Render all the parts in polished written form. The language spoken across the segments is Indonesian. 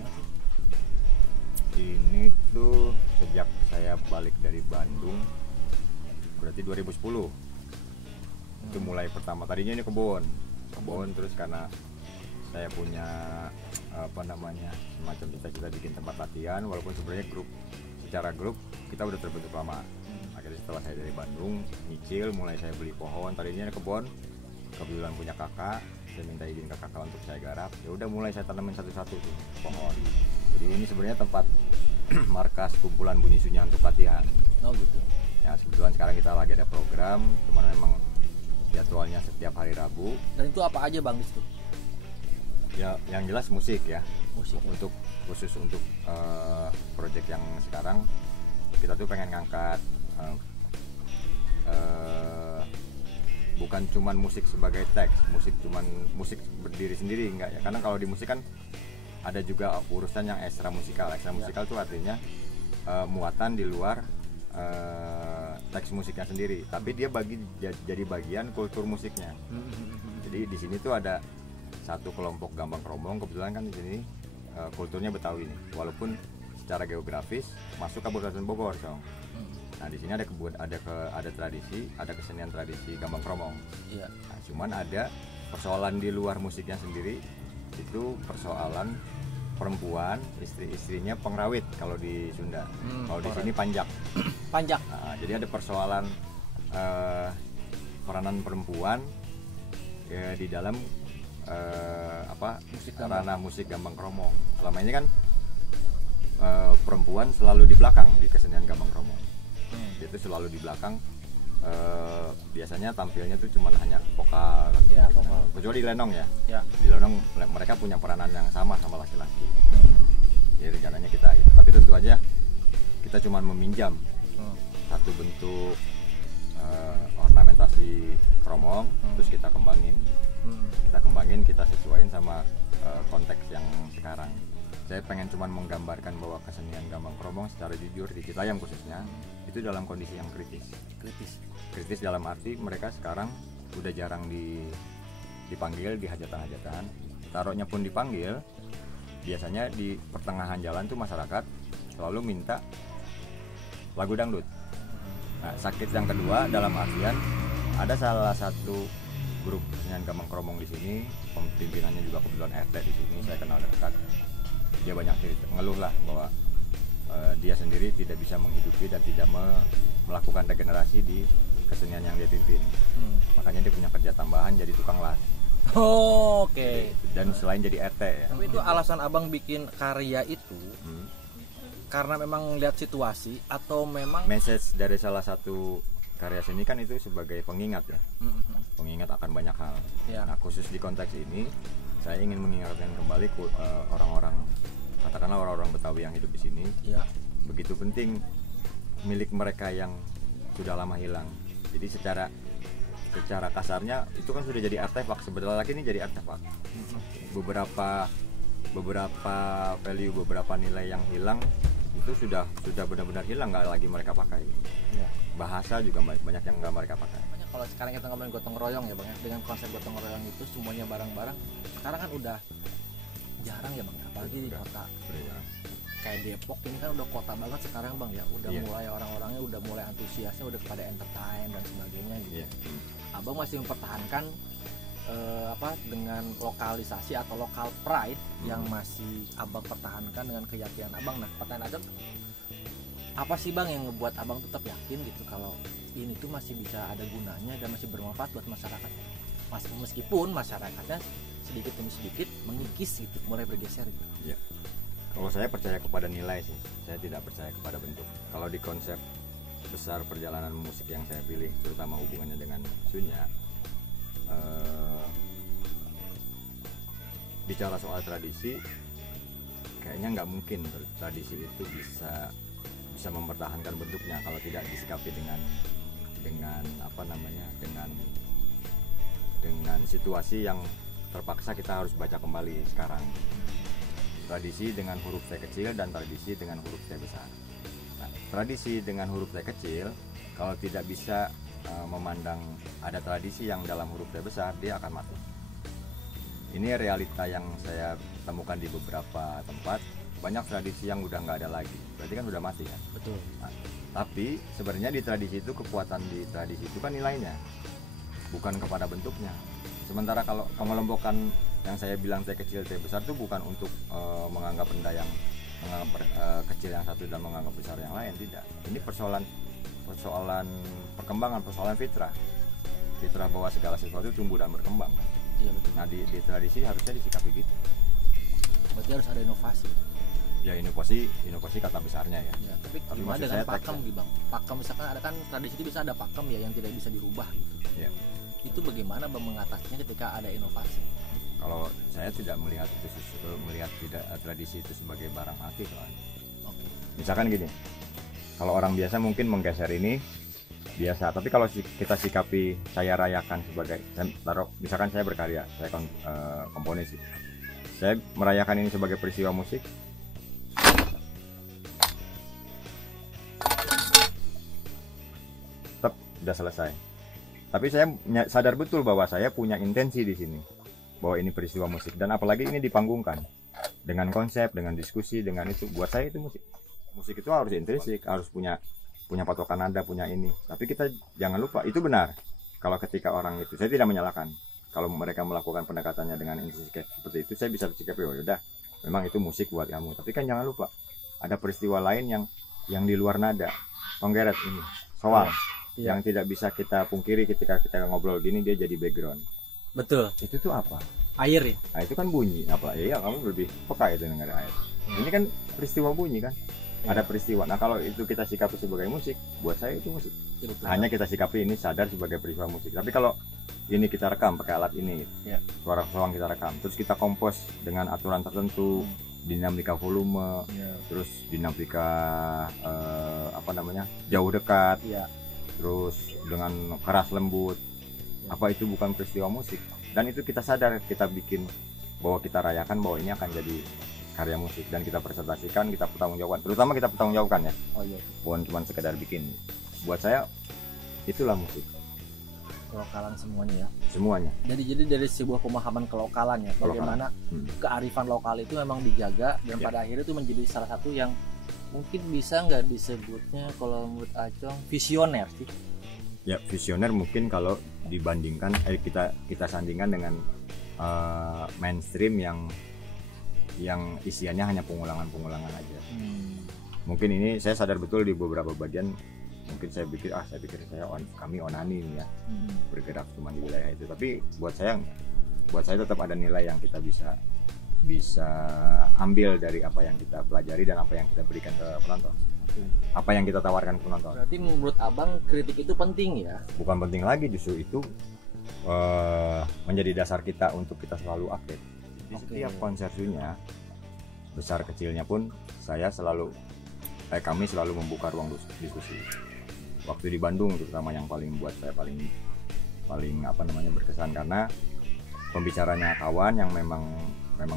banget sih? Ini tuh sejak saya balik dari Bandung, berarti 2010. Itu mulai pertama, tadinya ini kebun terus karena saya punya apa namanya semacam cita-cita bikin tempat latihan, walaupun sebenarnya secara grup kita udah terbentuk lama. Akhirnya setelah saya dari Bandung nyicil, mulai saya beli pohon. Tadinya ini kebun, kebetulan punya kakak, saya minta izin ke kakak untuk saya garap. Ya udah mulai saya tanamin satu-satu tuh pohon. Jadi ini sebenarnya tempat markas kumpulan bunyi sunyi untuk latihan. Oh gitu. Ya kebetulan sekarang kita lagi ada program, cuman memang jadwalnya setiap hari Rabu. Dan itu apa aja bang di situ? Ya yang jelas musik ya. Musik. Untuk khusus untuk project yang sekarang kita tuh pengen ngangkat bukan cuman musik sebagai teks, musik berdiri sendiri enggak ya. Karena kalau di musik kan ada juga urusan yang ekstra musikal. Ekstra musikal tuh artinya muatan di luar teks musiknya sendiri, tapi dia jadi bagian kultur musiknya. Jadi di sini tuh ada satu kelompok Gambang Kromong, kebetulan kan di sini kulturnya Betawi nih, walaupun secara geografis masuk Kabupaten Bogor, Song. Nah di sini ada tradisi, ada kesenian tradisi Gambang Kromong. Iya. Nah, cuman ada persoalan di luar musiknya sendiri, itu persoalan perempuan, istri-istrinya pengrawit kalau di Sunda. Kalau di sini panjak. Panjak. Nah, jadi ada persoalan peranan perempuan ya, di dalam ranah musik Gambang Kromong. Selama ini kan perempuan selalu di belakang di kesenian Gambang Kromong. Dia itu selalu di belakang. Biasanya tampilnya tuh cuma hanya vokal, Ya, gitu. vokal. Kecuali di lenong ya. Ya. Di lenong mereka punya peranan yang sama laki-laki. Jadi rencananya kita itu, tapi tentu aja kita cuma meminjam satu bentuk ornamentasi kromong, terus kita kembangin, kita sesuaiin sama konteks yang sekarang. Saya pengen cuma menggambarkan bahwa kesenian Gambang Kromong secara jujur di Citayam khususnya itu dalam kondisi yang kritis dalam arti mereka sekarang udah jarang dipanggil di hajatan-hajatan. Taruhnya pun dipanggil, biasanya di pertengahan jalan tuh masyarakat selalu minta lagu dangdut. Nah, sakit yang kedua dalam artian ada salah satu grup kesenian Gambang Kromong di sini, pimpinannya juga kebetulan RT di sini, saya kenal dekat. Dia banyak cerita, ngeluh lah bahwa dia sendiri tidak bisa menghidupi dan tidak melakukan regenerasi di kesenian yang dia pimpin. Makanya dia punya kerja tambahan jadi tukang las. Oh, oke. Dan selain jadi RT ya. Tapi itu alasan abang bikin karya itu karena memang lihat situasi atau memang Message dari salah satu karya seni kan itu sebagai pengingat ya. Pengingat akan banyak hal. Ya. Nah khusus di konteks ini saya ingin mengingatkan kembali orang-orang, katakanlah orang-orang Betawi yang hidup di sini. ya. Begitu penting milik mereka yang sudah lama hilang. Jadi secara kasarnya itu kan sudah jadi artefak, sebentar lagi ini jadi artefak. Beberapa value, beberapa nilai yang hilang itu sudah benar-benar hilang, nggak lagi mereka pakai. Ya. Bahasa juga banyak yang nggak mereka pakai. Kalau sekarang kita ngomongin gotong royong ya bang ya, dengan konsep gotong royong itu semuanya barang-barang sekarang kan udah jarang ya bang, apalagi di kota kayak Depok ini kan udah kota banget sekarang bang ya, udah mulai orang-orangnya udah mulai antusiasnya udah kepada entertain dan sebagainya gitu. Abang masih mempertahankan dengan lokalisasi atau lokal pride yang masih abang pertahankan dengan keyakinan abang. Nah pertanyaan abang, apa sih bang yang ngebuat abang tetap yakin gitu kalau ini tuh masih bisa ada gunanya dan masih bermanfaat buat masyarakat, meskipun masyarakatnya sedikit demi sedikit mengikis gitu, mulai bergeser gitu. Ya. Kalau saya percaya kepada nilai sih, saya tidak percaya kepada bentuk. Kalau di konsep besar perjalanan musik yang saya pilih, terutama hubungannya dengan Sunya, bicara soal tradisi, kayaknya nggak mungkin tradisi itu bisa mempertahankan bentuknya kalau tidak disikapi dengan situasi yang terpaksa kita harus baca kembali sekarang. Tradisi dengan huruf T kecil dan tradisi dengan huruf T besar. Nah, tradisi dengan huruf T kecil kalau tidak bisa memandang ada tradisi yang dalam huruf T besar, dia akan mati. ini realita yang saya temukan di beberapa tempat, banyak tradisi yang udah nggak ada lagi, berarti kan udah mati kan. Betul. Nah, tapi sebenarnya di tradisi itu, kekuatan di tradisi itu kan nilainya, bukan kepada bentuknya. Sementara kalau mengelompokkan yang saya bilang teh kecil teh besar itu bukan untuk menganggap benda yang menganggap kecil yang satu dan menganggap besar yang lain, tidak. Ini persoalan perkembangan, persoalan fitrah bahwa segala sesuatu tumbuh dan berkembang. Iya betul. Nah di tradisi harusnya disikapi gitu. Berarti harus ada inovasi. Ya inovasi kata besarnya ya. Ya, tapi gimana maksud dengan saya pakem teksnya. gitu bang? Pakem misalkan ada kan tradisi itu bisa ada pakem ya yang tidak bisa dirubah gitu. Ya. Itu bagaimana bang mengatasinya ketika ada inovasi? Kalau saya tidak melihat tidak tradisi itu sebagai barang mati soalnya. Oke. Misalkan gini, kalau orang biasa mungkin menggeser ini biasa, tapi kalau kita sikapi saya rayakan sebagai, misalkan saya berkarya, saya komponis, saya merayakan ini sebagai peristiwa musik, tetap udah selesai. Tapi saya sadar betul bahwa saya punya intensi di sini, bahwa ini peristiwa musik, dan apalagi ini dipanggungkan dengan konsep, dengan diskusi, dengan itu. Buat saya itu musik. Musik itu harus intrinsik, harus punya patokan nada, punya ini. Tapi kita jangan lupa, itu benar. Kalau ketika orang itu, saya tidak menyalahkan. Kalau mereka melakukan pendekatannya dengan intrinsik seperti itu, saya bisa bersikapi, oh yaudah, memang itu musik buat kamu. Tapi kan jangan lupa, ada peristiwa lain yang di luar nada. Penggeret ini, soal. Iya. Yang tidak bisa kita pungkiri ketika kita ngobrol gini, dia jadi background. Betul. Itu tuh apa? Air ya. Nah itu kan bunyi apa? Ya kamu lebih peka itu dengar air. Ini kan peristiwa bunyi kan? Ada peristiwa. Nah kalau itu kita sikapi sebagai musik, buat saya itu musik. Betul. Hanya kita sikapi ini sadar sebagai peristiwa musik. Tapi kalau ini kita rekam pakai alat ini, suara soang kita rekam, terus kita kompos dengan aturan tertentu, dinamika volume, terus dinamika jauh dekat, terus dengan keras lembut, apa itu bukan peristiwa musik? Dan itu kita sadar, kita bikin bahwa kita rayakan bahwa ini akan jadi karya musik, dan kita presentasikan, kita pertanggungjawabkan, terutama kita pertanggungjawabkan ya. Oh iya. Bukan cuma sekedar bikin. Buat saya itulah musik. Kelokalan semuanya ya. Semuanya. Jadi dari sebuah pemahaman kelokalan ya, bagaimana kearifan lokal itu memang dijaga dan pada akhirnya itu menjadi salah satu yang mungkin bisa nggak disebutnya kalau menurut Acong visioner sih. Ya visioner mungkin kalau dibandingkan kita sandingkan dengan mainstream yang isiannya hanya pengulangan aja. Mungkin ini saya sadar betul di beberapa bagian, mungkin saya pikir kami onani ya, bergerak cuma di wilayah itu. Tapi buat saya tetap ada nilai yang kita bisa ambil dari apa yang kita pelajari dan apa yang kita berikan ke penonton. Apa yang kita tawarkan ke penonton. Berarti menurut abang kritik itu penting ya? Bukan penting lagi, justru itu menjadi dasar kita untuk kita selalu update. Di setiap konsersinya, besar kecilnya pun kami selalu membuka ruang diskusi. Waktu di Bandung terutama yang buat saya paling berkesan, karena pembicaranya kawan yang memang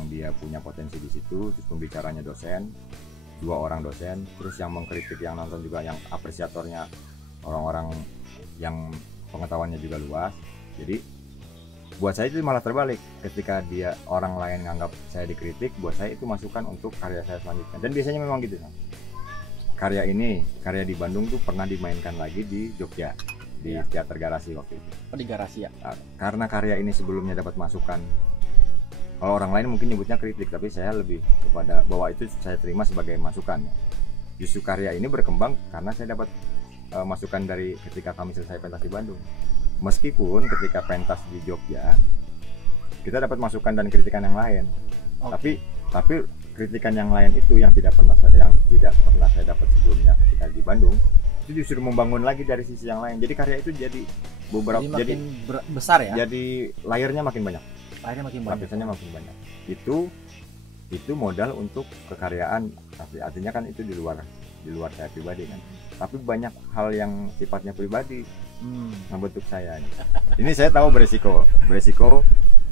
dia punya potensi di situ, terus pembicaranya dosen, 2 orang dosen, terus yang mengkritik yang nonton juga, yang apresiatornya orang-orang yang pengetahuannya juga luas. Jadi buat saya itu malah terbalik, ketika orang lain nganggap saya dikritik, buat saya itu masukan untuk karya saya selanjutnya. Dan biasanya memang gitu. Karya di Bandung tuh pernah dimainkan lagi di Jogja, di Teater Garasi waktu itu. Oh, di Garasi ya? Karena karya ini sebelumnya dapat masukan, kalau orang lain mungkin nyebutnya kritik, tapi saya lebih kepada bahwa itu saya terima sebagai masukan. Justru karya ini berkembang karena saya dapat masukan dari ketika kami selesai pentas di Bandung. Meskipun ketika pentas di Jogja kita dapat masukan dan kritikan yang lain, tapi kritikan yang lain itu yang tidak pernah saya dapat sebelumnya ketika di Bandung, itu justru membangun lagi dari sisi yang lain. Jadi karya itu jadi makin besar ya. Jadi layernya makin banyak. Lapisannya makin banyak. Itu modal untuk kekaryaan. Artinya kan itu di luar saya pribadi kan. Tapi banyak hal yang sifatnya pribadi membentuk saya. Ini saya tahu beresiko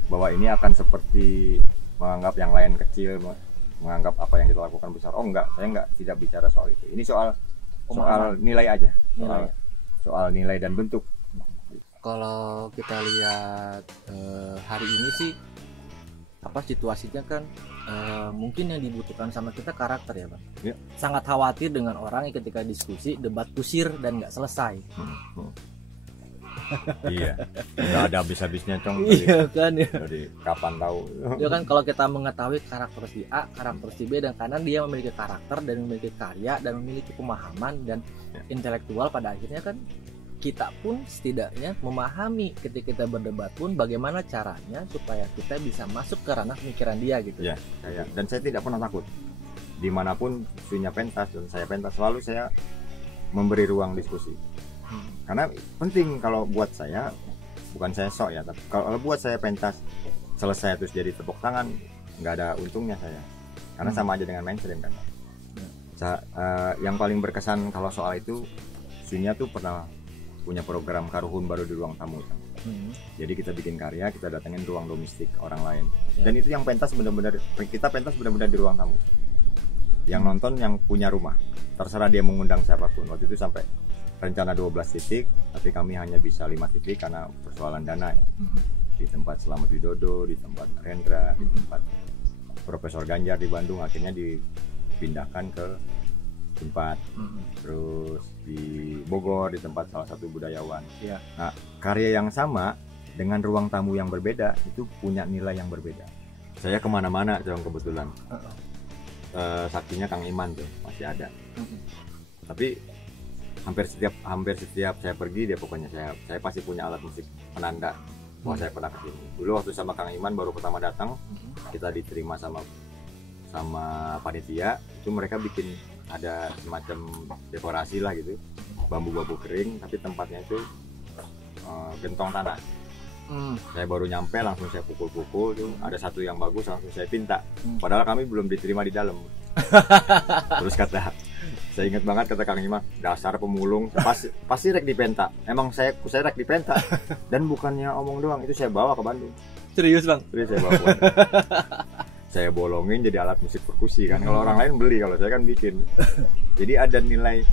bahwa ini akan seperti menganggap yang lain kecil, menganggap apa yang kita lakukan besar. Oh enggak, saya tidak bicara soal itu. Ini soal nilai aja, soal nilai dan bentuk. Kalau kita lihat hari ini sih apa situasinya kan mungkin yang dibutuhkan sama kita karakter ya bang. Ya. Sangat khawatir dengan orang yang ketika diskusi debat kusir dan nggak selesai. Iya, nggak ada habis-habisnya cong. Iya kan ya. Jadi kapan tahu? Ya kan kalau kita mengetahui karakter si A, karakter si B, dan karena dia memiliki karakter dan memiliki karya dan memiliki pemahaman dan intelektual, pada akhirnya kan kita pun setidaknya memahami ketika kita berdebat pun bagaimana caranya supaya kita bisa masuk ke ranah pemikiran dia gitu. Ya, dan saya tidak pernah takut. Dimanapun isunya pentas dan saya pentas, selalu saya memberi ruang diskusi. Karena penting kalau buat saya, bukan saya sok ya, tapi kalau buat saya pentas selesai terus jadi tepuk tangan, nggak ada untungnya saya. Karena sama aja dengan mainstream kan. Yang paling berkesan kalau soal itu, Sunya tuh pernah punya program Karuhun baru di ruang tamu. Jadi kita bikin karya, kita datengin ruang domestik orang lain. Dan itu yang pentas benar-benar, kita pentas benar-benar di ruang tamu. Yang nonton yang punya rumah, terserah dia mengundang siapapun. Waktu itu sampai rencana 12 titik, tapi kami hanya bisa 5 titik karena persoalan dana ya. Di tempat Slamet Widodo, di tempat Rendra, di tempat Profesor Ganjar di Bandung, akhirnya dipindahkan ke tempat terus di Bogor di tempat salah satu budayawan. Nah, karya yang sama dengan ruang tamu yang berbeda itu punya nilai yang berbeda. Saya kemana-mana dong kebetulan. Saktinya Kang Iman tuh masih ada. Tapi hampir setiap saya pergi, dia pokoknya saya pasti punya alat musik penanda bahwa saya pernah kesini. Dulu waktu sama Kang Iman baru pertama datang, kita diterima sama panitia, itu mereka bikin ada semacam dekorasi lah gitu, bambu-bambu kering, tapi tempatnya itu gentong tanah. Saya baru nyampe langsung saya pukul-pukul tuh, ada satu yang bagus langsung saya pinta, padahal kami belum diterima di dalam. Terus saya ingat banget kata Kang Iman, dasar pemulung, pasti rek dipenta. Emang saya rek dipenta, dan bukannya omong doang, itu saya bawa ke Bandung. Serius bang? Serius saya bawa ke Bandung. Saya bolongin jadi alat musik perkusi kan. Kalau orang lain beli, kalau saya kan bikin. Jadi ada nilai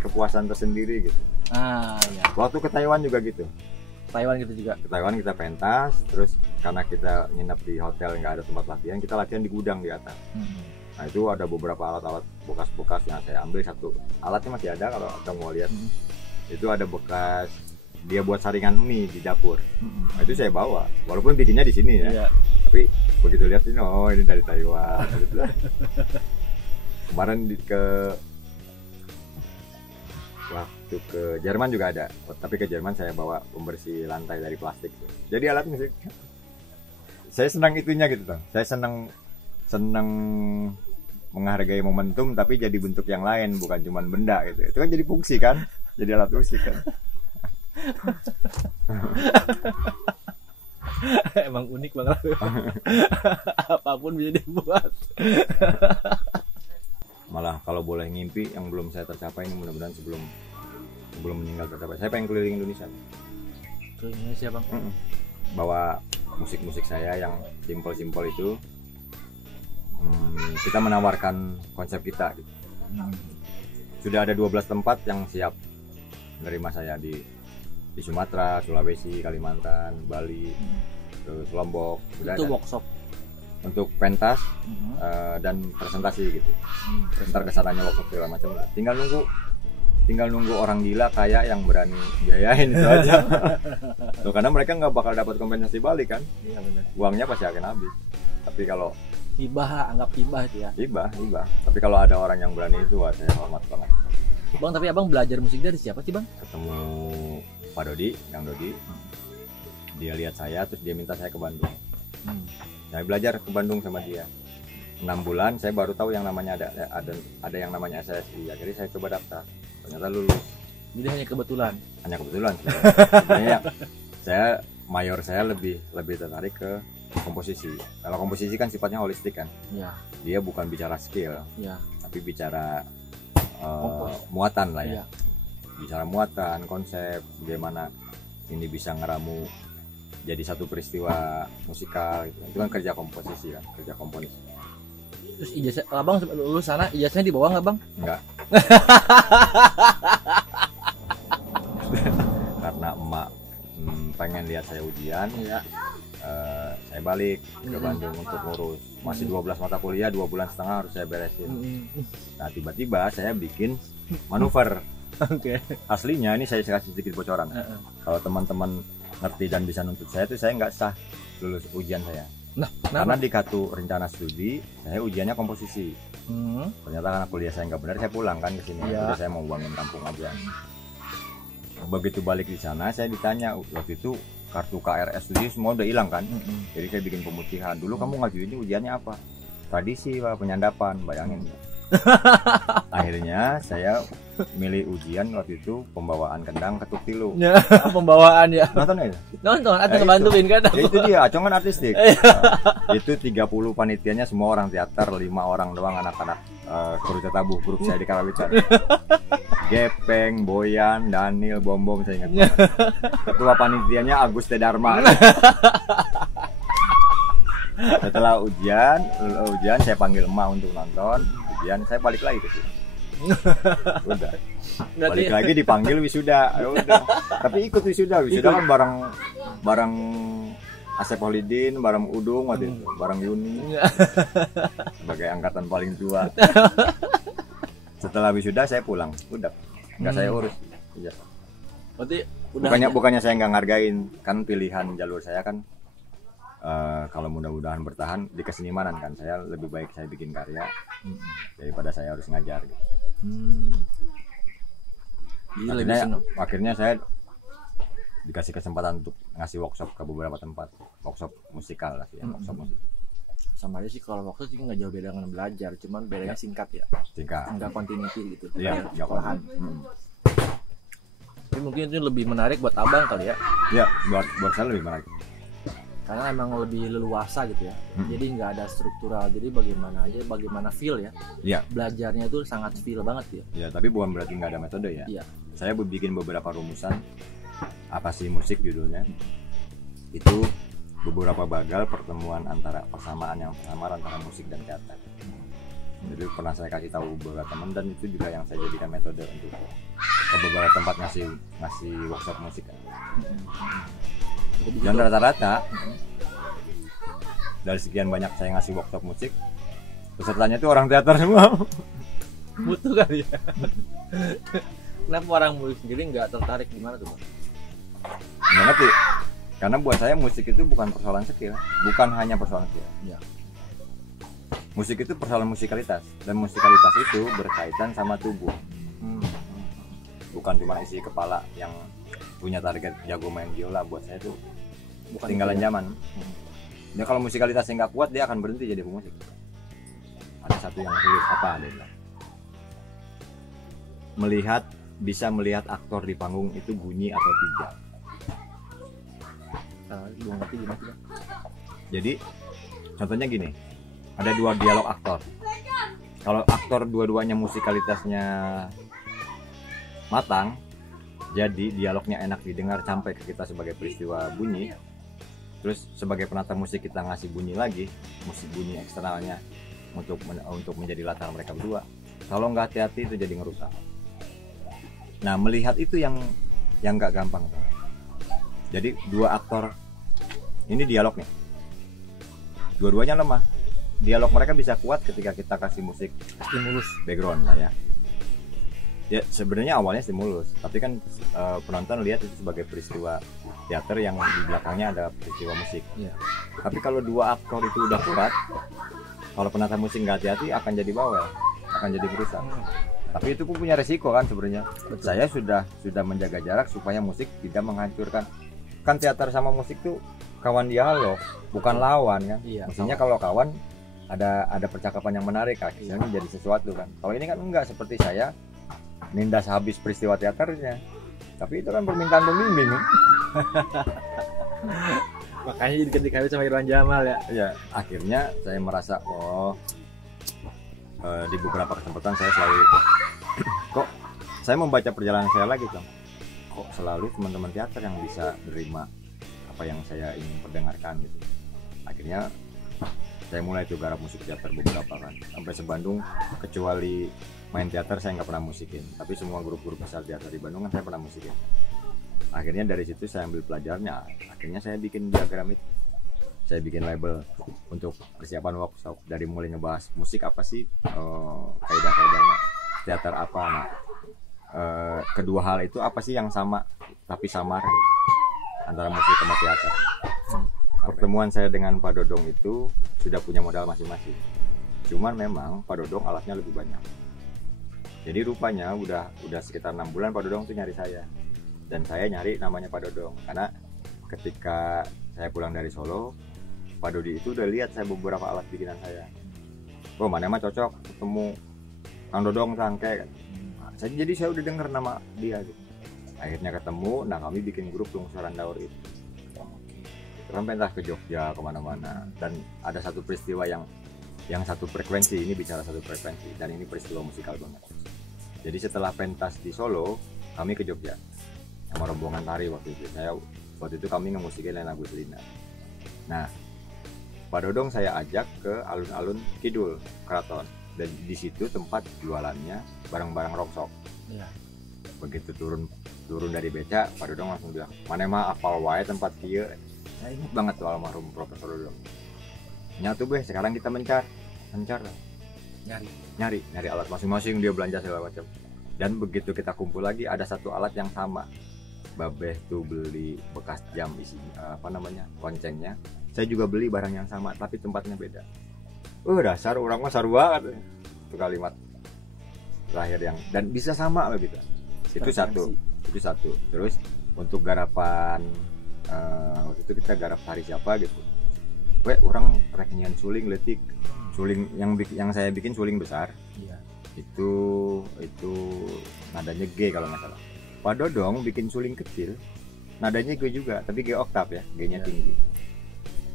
kepuasan tersendiri gitu. Ya. Waktu ke Taiwan juga gitu. Taiwan gitu juga. Ke Taiwan kita pentas, terus karena kita nginep di hotel nggak ada tempat latihan, kita latihan di gudang di atas. Nah itu ada beberapa alat-alat bekas-bekas yang saya ambil. Satu alatnya masih ada kalau kamu mau lihat. Itu ada bekas dia buat saringan mie di dapur. Nah, itu saya bawa, walaupun bikinnya di sini ya. Tapi begitu lihat ini, oh ini dari Taiwan. Gitu. Kemarin waktu ke Jerman juga ada, tapi ke Jerman saya bawa pembersih lantai dari plastik. Jadi alat musik. Saya senang itunya gitu bang. Saya senang menghargai momentum, tapi jadi bentuk yang lain, bukan cuma benda gitu. Itu kan jadi fungsi kan, jadi alat musik kan. Emang unik banget. Apapun bisa dibuat. Malah kalau boleh ngimpi yang belum saya tercapai ini, mudah-mudahan sebelum meninggal tercapai. Saya pengen keliling Indonesia. Ke Indonesia bang. Bawa musik-musik saya yang simpel-simpel itu. Kita menawarkan konsep kita gitu. Sudah ada 12 tempat yang siap menerima saya di Sumatera, Sulawesi, Kalimantan, Bali, terus Lombok. Itu workshop untuk pentas dan presentasi gitu. Ntar kesananya workshop segala macam. Tinggal nunggu orang gila kaya yang berani biayain itu aja. Tuh, karena mereka nggak bakal dapat kompensasi balik kan. Iya benar. Uangnya pasti akan habis. Tapi kalau anggap hibah itu ya. Hibah. Tapi kalau ada orang yang berani itu, wah saya hormat banget. Bang, tapi abang belajar musik dari siapa sih bang? Ketemu Pak Dodi, Kang Dodi. Dia lihat saya, terus dia minta saya ke Bandung. Saya belajar ke Bandung sama dia. 6 bulan saya baru tahu yang namanya ada yang namanya SSI. Akhirnya saya coba daftar. Ternyata lulus. Jadi hanya kebetulan. Sebenarnya saya lebih tertarik ke komposisi. Kalau komposisi kan sifatnya holistik kan. Ya. Dia bukan bicara skill. Ya. Tapi bicara muatan lah ya. Bicara muatan, konsep, bagaimana ini bisa ngeramu jadi satu peristiwa musikal gitu. Itu kan kerja komposisi kan, kerja komponis. Terus ijazah abang lulus sana, ijazahnya dibawa nggak bang? Enggak. Karena emak pengen lihat saya ujian ya, saya balik ke Bandung untuk ngurus. Masih 12 mata kuliah, 2 bulan setengah harus saya beresin. Nah tiba-tiba saya bikin manuver. Oke. Aslinya ini saya kasih sedikit bocoran. Kalau teman-teman ngerti dan bisa nuntut saya itu saya nggak sah lulus ujian saya. Nah, karena di kartu rencana studi saya ujiannya komposisi. Ternyata karena kuliah saya nggak benar, saya pulang kan ke sini. Jadi saya mau bangun kampung aja. Begitu balik di sana saya ditanya waktu itu kartu KRS itu semua udah hilang kan. Jadi saya bikin pemutihan. Dulu kamu ngajuin ujiannya apa? Tradisi Pak, penyandapan, bayangin. Akhirnya saya milih ujian waktu itu pembawaan kendang ketuk tilu. Ya, pembawaan ya. Nonton ya? Nonton, atau ngebantuin kan? Ya itu dia, acongan artistik. Itu 30 panitianya semua orang teater, 5 orang doang anak-anak kru tabuh, grup saya di Karawitan. Gepeng, Boyan, Daniel, Bombom saya ingat. Ketua panitianya Agus Tedarma. Setelah ujian saya panggil emak untuk nonton. Ujian saya balik lagi ke sini. Udah. Balik lagi dipanggil wisuda. Ya udah. Tapi ikut wisuda kan bareng Asep Holidin, bareng Udung waktu itu, bareng Yuni. Sebagai angkatan paling tua. Setelah wisuda saya pulang. Udah. Enggak saya urus. Iya. Berarti udah bukannya saya nggak ngargain, kan pilihan jalur saya kan kalau mudah-mudahan bertahan di kesenimanan kan, saya lebih baik saya bikin karya daripada saya harus ngajar gitu. Akhirnya saya dikasih kesempatan untuk ngasih workshop ke beberapa tempat, workshop musikal lah ya, workshop musik. Sama aja sih kalau workshop sih nggak jauh beda dengan belajar, cuman bedanya singkat ya. Singkat. Nggak continuity gitu. Iya, nggak perlahan. Tapi mungkin itu lebih menarik buat abang kali ya. Iya, buat saya lebih menarik. Karena emang lebih leluasa gitu ya. Jadi nggak ada struktural. Jadi bagaimana feel ya. Iya. Belajarnya itu sangat feel banget ya. Iya, tapi bukan berarti nggak ada metode ya. Iya. Saya bikin beberapa rumusan. Apa sih musik judulnya? Itu beberapa bagal pertemuan antara persamaan antara musik dan teater. Jadi pernah saya kasih tahu beberapa teman dan itu juga yang saya jadikan metode untuk ke beberapa tempat ngasih workshop musik. Dan rata-rata dari sekian banyak saya ngasih workshop musik, pesertanya itu orang teater semua. Butuh kali ya. Kenapa orang musik sendiri nggak tertarik gimana tuh Bang? Nggak ngerti. Karena buat saya musik itu bukan persoalan skill, bukan hanya persoalan skill. Ya. Musik itu persoalan musikalitas, dan musikalitas itu berkaitan sama tubuh. Bukan cuma isi kepala yang punya target jago main biola. Buat saya itu ketinggalan zaman. Dia kalau musikalitasnya nggak kuat dia akan berhenti jadi pemusik. Ada satu yang sulit apa ada yang bisa melihat aktor di panggung itu bunyi atau tidak. Jadi contohnya gini, ada 2 dialog aktor. Kalau aktor dua-duanya musikalitasnya matang, jadi dialognya enak didengar sampai ke kita sebagai peristiwa bunyi. Terus sebagai penata musik kita ngasih bunyi lagi, musik bunyi eksternalnya untuk menjadi latar mereka berdua. Kalau nggak hati-hati itu jadi ngerusak. Nah melihat itu yang nggak gampang. Jadi 2 aktor ini dialog nih, dua-duanya lemah. Dialog mereka bisa kuat ketika kita kasih musik stimulus background lah ya. Ya sebenarnya awalnya stimulus, tapi kan penonton lihat itu sebagai peristiwa teater yang di belakangnya ada peristiwa musik. Ya. Tapi kalau 2 aktor itu udah kuat, kalau penata musik nggak hati-hati akan jadi bawel, akan jadi berusak. Tapi itu pun punya resiko kan sebenarnya. Saya sudah menjaga jarak supaya musik tidak menghancurkan. Kan teater sama musik tuh kawan dialog, bukan lawan kan. Iya, mestinya kalau kawan ada percakapan yang menarik, akhirnya jadi sesuatu kan. Kalau ini kan enggak, seperti saya nindas habis peristiwa teaternya. Tapi itu kan permintaan pembimbing. Makanya jadi ketika habis sama Irwan Jamal ya. Ya, akhirnya saya merasa di beberapa kesempatan saya selalu kok saya membaca perjalanan saya lagi Bang. Kok selalu teman-teman teater yang bisa menerima apa yang saya ingin perdengarkan gitu. Akhirnya saya mulai tuh garap musik teater beberapa kan, sampai se-Bandung. Kecuali main teater saya nggak pernah musikin, tapi semua grup-grup besar teater di Bandung kan saya pernah musikin. Akhirnya dari situ saya ambil pelajarnya, akhirnya saya bikin diagram itu. saya bikin label untuk persiapan workshop, dari mulai ngebahas musik apa sih, kaidah-kaidahnya, teater apa. Nah, kedua hal itu apa sih yang sama tapi samar antara musik sama teater. Pertemuan saya dengan Pak Dodong itu sudah punya modal masing-masing. Cuman memang Pak Dodong alatnya lebih banyak. Jadi rupanya udah sekitar 6 bulan Pak Dodong tuh nyari saya. Dan saya nyari namanya Pak Dodong. Karena ketika saya pulang dari Solo, Pak Dodi itu udah lihat saya beberapa alat bikinan saya. Oh, mana mah cocok ketemu Kang Dodong Sangke. Jadi saya udah denger nama dia gitu. Akhirnya ketemu, nah kami bikin grup Lungsuran Daur itu. Kami pentas ke Jogja kemana-mana. Dan ada satu peristiwa yang satu frekuensi, ini bicara satu frekuensi, dan ini peristiwa musikal banget. Jadi setelah pentas di Solo, kami ke Jogja sama rombongan tari waktu itu kami ngemusikin Lena Guslina. Nah, Pak Dodong saya ajak ke alun-alun Kidul Keraton, dan di situ tempat jualannya barang-barang rocksok. Iya. Begitu turun dari beca, Pak Dodong langsung bilang, mana mah apal wae tempat kieu. Saya ingat banget tuh almarhum Profesor Dodong. Nyatu beh, sekarang kita mencar lah. Nyari alat masing-masing, dia belanja segala macam. Dan begitu kita kumpul lagi, ada satu alat yang sama. Babeh tuh beli bekas jam isi loncengnya. Saya juga beli barang yang sama, tapi tempatnya beda. Dasar orang mah saru banget. Itu kalimat terakhir yang dan bisa sama lah gitu. Itu satu. Terus untuk garapan waktu itu kita garap tari siapa gitu. Orang rekenyan suling letik. Suling yang saya bikin suling besar. Iya. Itu nadanya G kalau nggak salah. Pak Dodong bikin suling kecil, nadanya G juga, tapi G oktav ya, G-nya tinggi.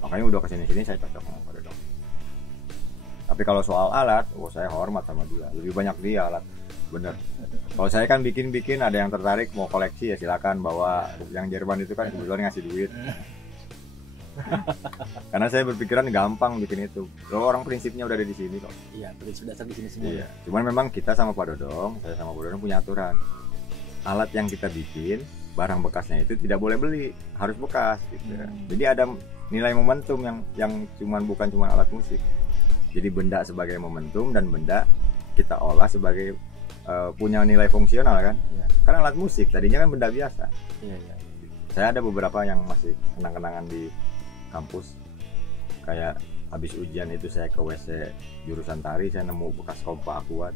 Makanya udah kesini-sini saya cocok sama Pak Dodong. Tapi kalau soal alat, saya hormat sama dia. Lebih banyak dia alat, bener. Kalau saya kan bikin ada yang tertarik mau koleksi ya silakan bawa. Yang Jerman itu kan kebetulan ngasih duit. Karena saya berpikiran gampang bikin itu. Orang prinsipnya udah ada di sini kok. Iya, prinsip dasar di sini semua. Iya. Cuman memang kita sama Pak Dodong, saya sama Pak Dodong punya aturan. Alat yang kita bikin, barang bekasnya itu tidak boleh beli, harus bekas gitu. Jadi ada nilai momentum yang bukan cuma alat musik. Jadi benda sebagai momentum dan benda kita olah sebagai punya nilai fungsional kan. Ya. Karena alat musik tadinya kan benda biasa. Iya. Saya ada beberapa yang masih kenang-kenangan di kampus. Kayak habis ujian itu saya ke WC jurusan tari, saya nemu bekas kompa Aqua.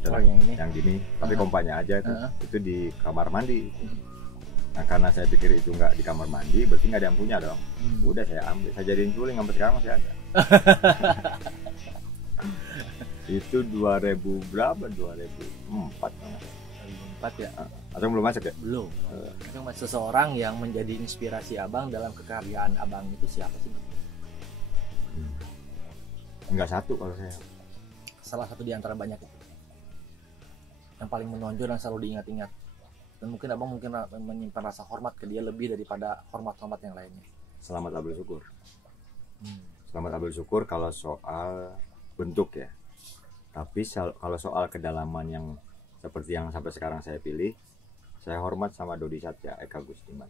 Yang gini, tapi kompanya aja itu di kamar mandi. Nah, karena saya pikir itu nggak di kamar mandi, berarti nggak ada yang punya dong. Udah saya ambil, saya jadiin suling, sampai sekarang masih ada. Itu 2000 berapa? 2004 ya? Atau belum masuk ya? Belum. Seseorang yang menjadi inspirasi abang dalam kekaryaan abang itu siapa sih? Enggak satu kalau saya. Salah satu di antara banyak itu. Yang paling menonjol dan selalu diingat-ingat. Dan mungkin abang menyimpan rasa hormat ke dia lebih daripada hormat-hormat yang lainnya. Selamat ambil syukur. Selamat ambil syukur kalau soal bentuk ya. Tapi kalau soal kedalaman yang seperti yang sampai sekarang saya pilih, saya hormat sama Dodi Satya Eka Gustiman.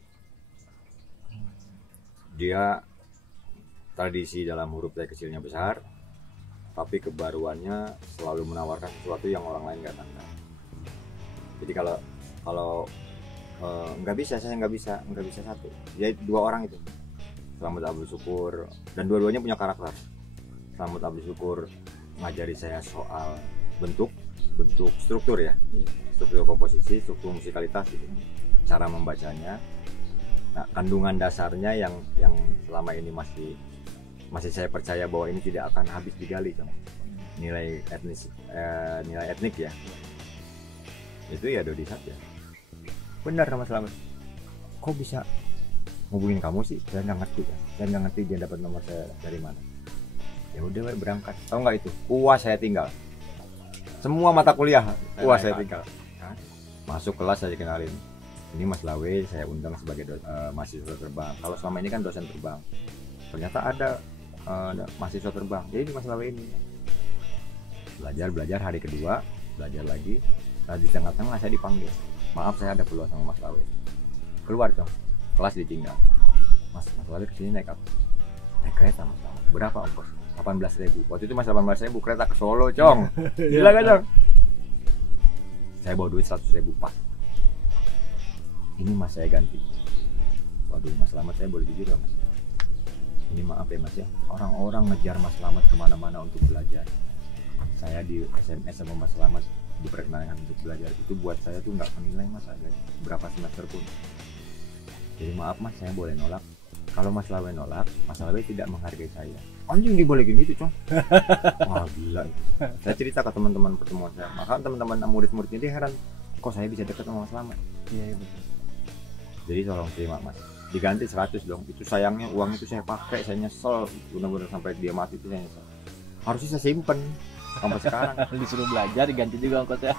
Dia tradisi dalam huruf T kecilnya besar, tapi kebaruannya selalu menawarkan sesuatu yang orang lain nggak tangkap. Jadi kalau nggak bisa, saya nggak bisa satu. Ya dua orang itu. Selamat Abdul Syukur, dan dua-duanya punya karakter. Selamat Abdul Syukur ngajari saya soal bentuk struktur ya, struktur komposisi, struktur musikalitas gitu, cara membacanya. Nah, kandungan dasarnya yang selama ini masih saya percaya bahwa ini tidak akan habis digali kan. Nilai etnik ya. Itu ya Dodi Satya. Benar sama Selamat. Kok bisa ngubungin kamu sih? Saya nggak ngerti dia dapat nomor saya dari mana. Ya udah berangkat. Tahu nggak itu? UAS saya tinggal. Semua mata kuliah UAS saya tinggal. Masuk kelas saya kenalin. Ini Mas Lawe saya undang sebagai mahasiswa terbang. Kalau selama ini kan dosen terbang. Ternyata ada mahasiswa terbang. Jadi Mas Lawe ini belajar hari kedua, belajar lagi. Nah, di tengah-tengah saya dipanggil. Maaf saya ada perlu sama Mas Lawe. Keluar dong. Kelas ditinggal. Mas Lawe kesini naik apa? naik kereta mas Slamet. Berapa ongkos? 18.000. Waktu itu masih 18.000 kereta ke Solo cong. Gila kan cong? Saya bawa duit 100.000 pak. Ini mas saya ganti. Waduh mas Slamet, saya boleh jujur ya mas, ini maaf ya mas ya, orang-orang ngejar mas Slamet kemana-mana untuk belajar. Saya di SMS sama mas Slamet diperkenalkan untuk belajar, itu buat saya tuh nggak menilai mas, ada berapa semester pun. Jadi maaf mas, saya boleh nolak. Kalau mas Lawe nolak, mas Lawe tidak menghargai saya. Anjing dibolehin gitu cong. Wah gila itu. Saya cerita ke teman-teman pertemuan saya, maka teman-teman murid-muridnya dia heran, kok saya bisa dekat sama mas Slamet. Iya betul. Jadi tolong terima mas, diganti 100 dong. Itu sayangnya uang itu saya pakai, saya nyesel benar-benar sampai dia mati itu saya nyesel. Harusnya saya simpen sampai sekarang. Disuruh belajar diganti juga ongkosnya.